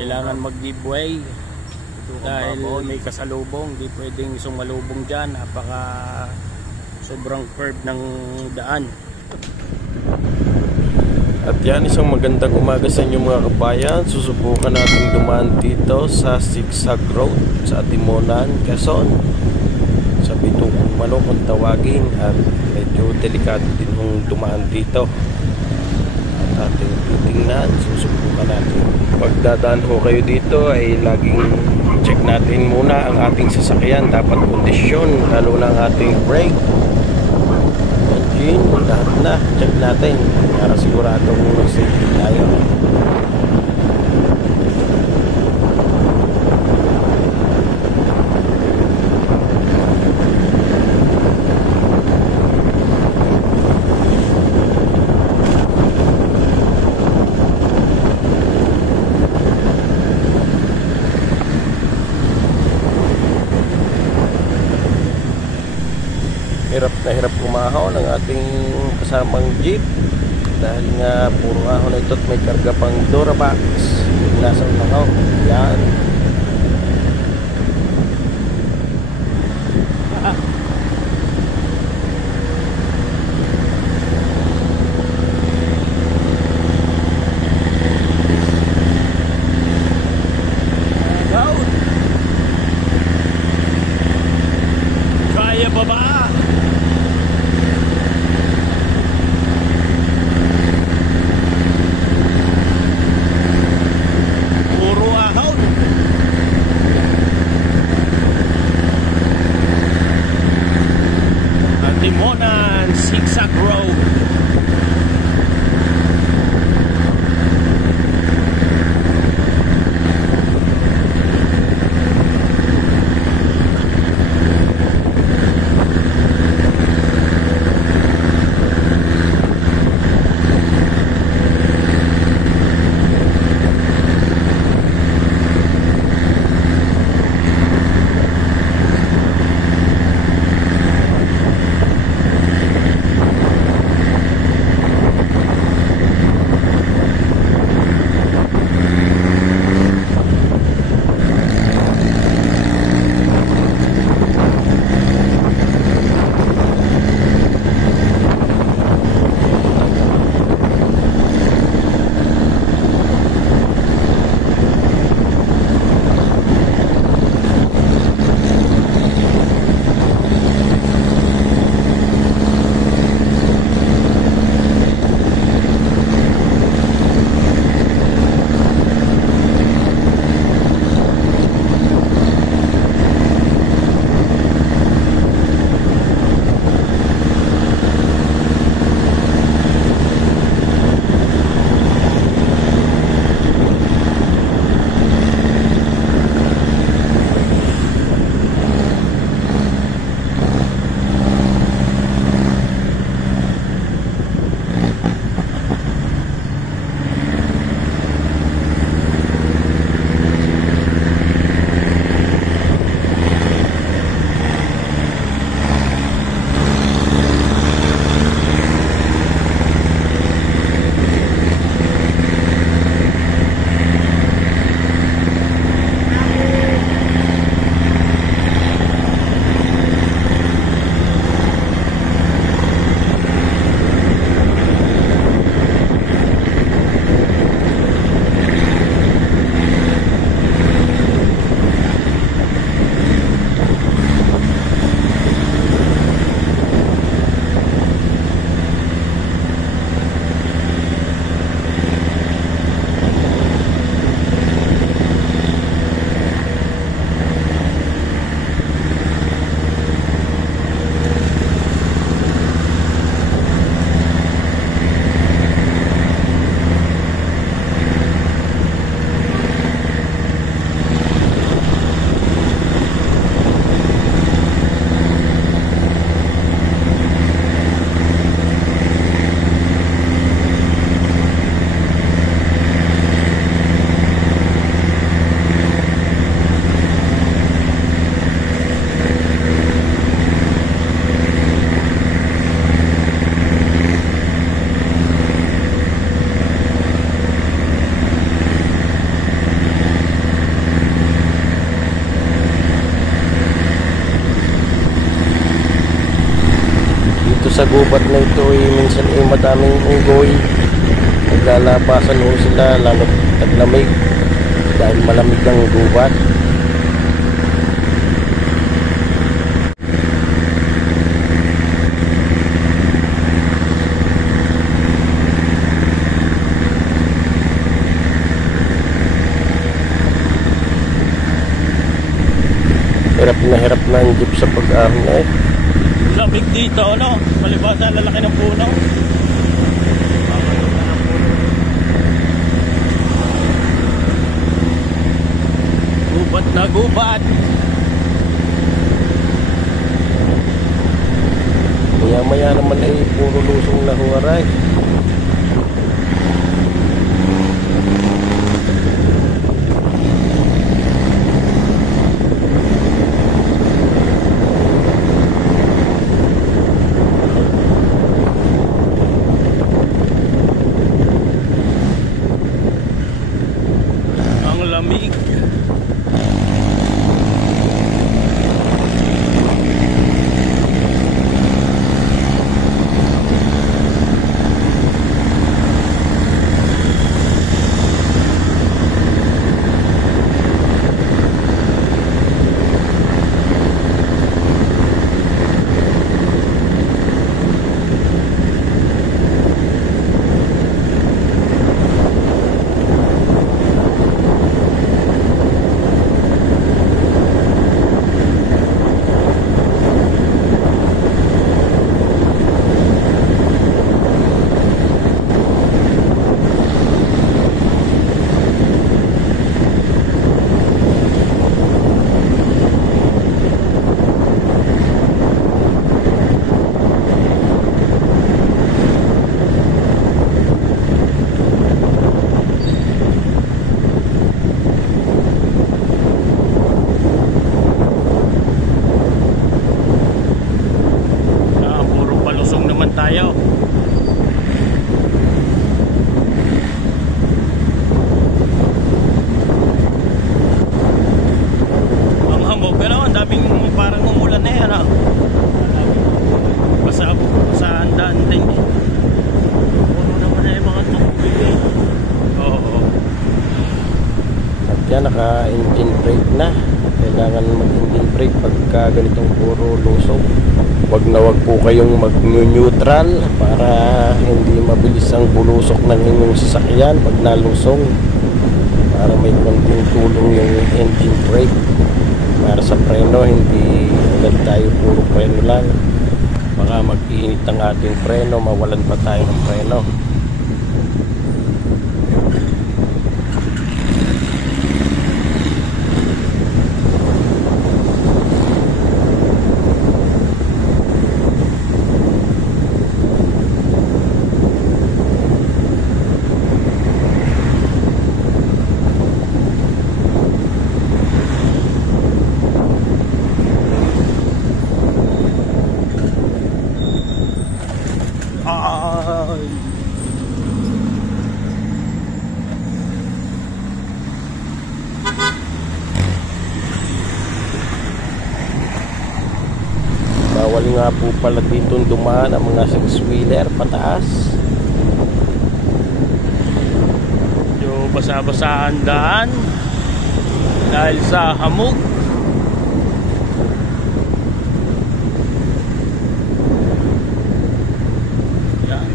kailangan mag-giveaway dahil may kasalubong, di pwedeng sumalubong dyan, napaka sobrang curve ng daan. At yan, isang magandang umaga sa inyo mga kabayan. Susubukan natin dumaan dito sa Zigzag Road sa Timonan, Quezon, sa Bitugong Manok kung tawagin. At medyo delikado din yung dumaan dito. At ating titingnan, susubukan natin. Pagdadaan ho kayo dito ay laging check natin muna ang ating sasakyan. Dapat kondisyon, lalo na ang ating brake, engine, lahat na check natin para siguradong safety tayo. Hirap na hirap umahon ng ating kasamang jeep dahil nga puro ahon na ito at may karga pang Durabox. Nasa unahaw. Yan. Kaya pa ba? Puro ahon. sa gubat na ito minsan madaming unggoy. Naglalabasan ho sila lalo taglamig dahil malamig ang gubat. Hirap na ang jeep sa pag-ahon eh. Lamig dito, ano? Palibasa, lalaki ng puno. Gubat na gubat. Maya naman ay puro lusong na huwaray. Tayo. Ang hamog, pero ang daming parang umulan na yan, basaan daan din. Puno naman na yung mga tubig eh. Oo. At yan, naka-engine brake na. Kailangan mag-engine brake pagka ganitong puro lusong. Wag na wag po kayong mag-neutral para hindi mabilis ang bulusok ng inyong sasakyan pag nalusong, para may konting tulong yung engine brake para sa preno, hindi agad tayo puro preno lang, baka mag-iinit ang ating preno, mawalan pa tayo ng preno. Bawal nga po pala dito dumaan ang mga 6-wheeler pataas. Yung basa-basa ang daan dahil sa hamog. Yan,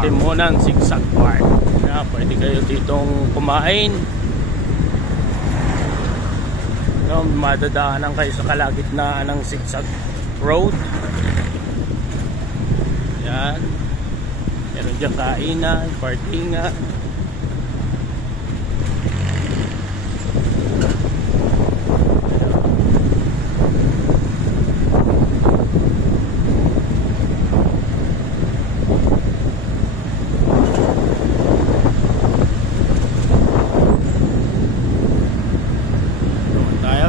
Timonan Zigzag Park. Pwede kayo ditong kumain. Madadaanan kayo sa kalagitnaan ng Zigzag Road. Yan. Meron dyan kainan, parkingan.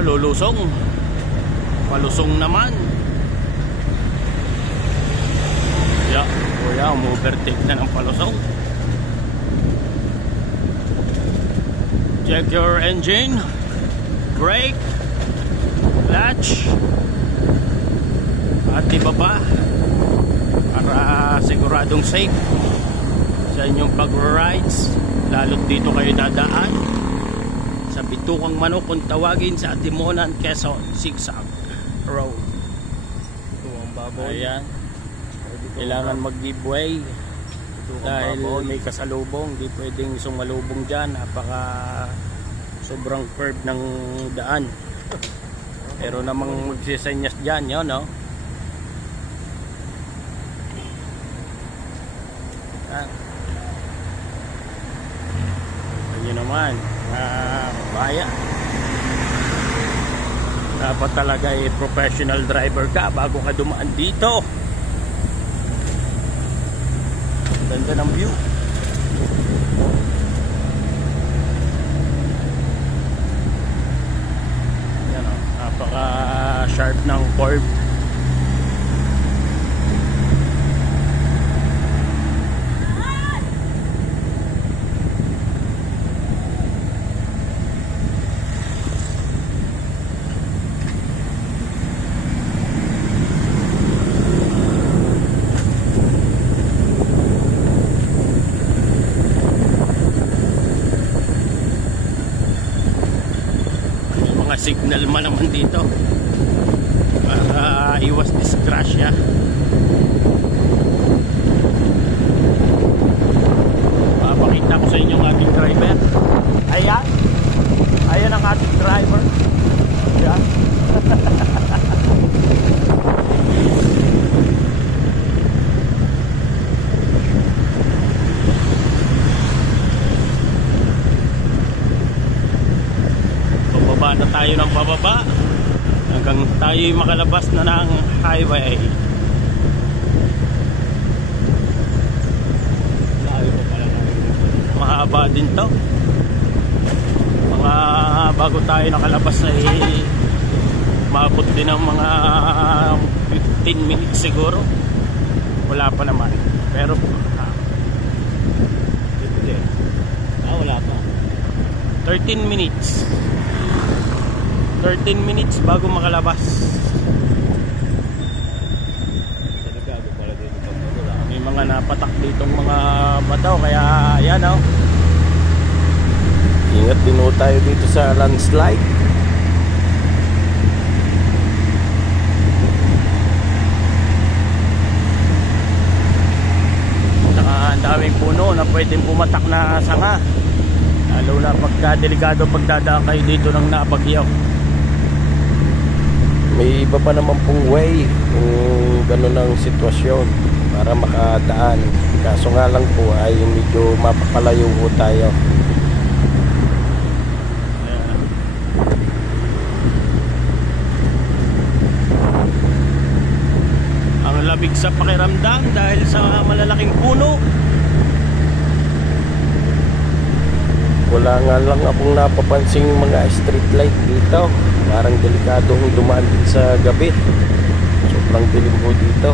Lulusong, malusong naman. Kuya, umu-overtake na ng palusong. Check your engine, brake, clutch. at ibaba para siguradong safe sa inyong pag-rides, lalo't dito kayo dadaan sa Bitukang Manok kung tawagin sa Atimonan, Quezon, Zigzag Road. Ayan, kailangan mag-giveaway dahil may kasalubong, di pwedeng sumalubong dyan, napaka sobrang curve ng daan. Pero namang magsisenyas dyan yun, no? Ayun naman, bayan. Dapat talaga professional driver ka bago ka dumaan dito. Ganda ng view. Yan o, napaka sharp ng curve. Signal man naman dito para iwas disgrasya. Papakita ko sa inyo ang ating driver. Ayan, ayan ang ating driver. Ayan. Na tayo ng bababa hanggang tayo makalabas na ng highway. Mahaba din to, mga bago tayo nakalabas ay maabot din ng mga 15 minutes siguro. Wala pa naman, pero wala pa 13 minutes bago makalabas. May mga napatak ditong mga bato, kaya yan o. Ingat din tayo dito sa landslide. Saka ang daming puno na pwedeng pumatak na sanga, lalo na pagka delikado pagdadaan kayo dito ng nabagyo. May iba pa naman pong way kung gano'n ang sitwasyon para makadaan. Kaso nga lang po ay medyo mapapalayo po tayo. Ang labig sa pakiramdam dahil sa malalaking puno. Wala nga lang akong napapansing mga street light dito. Parang delikadong dumaan din sa gabi. Sobrang dilim po dito.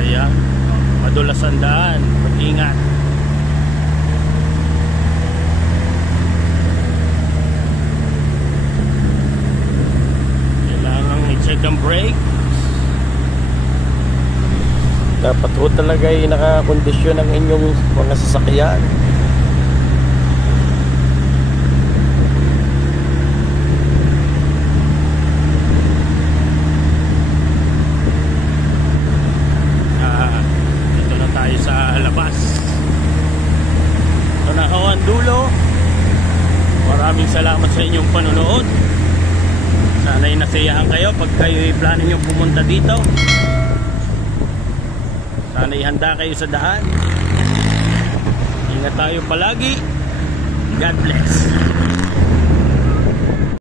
Ayan, madulas ang daan, mag-ingat. Kailangan i-check ang brake. Dapat po talaga ay nakakondisyon ang inyong mga sasakyan. Dito na tayo sa labas. Ito na ho ang dulo. Maraming salamat sa inyong panonood. Sana'y nasiyahan kayo pag kayo'y plano nyo pumunta dito. Sana'y handa kayo sa daan. Ingat tayo palagi. God bless.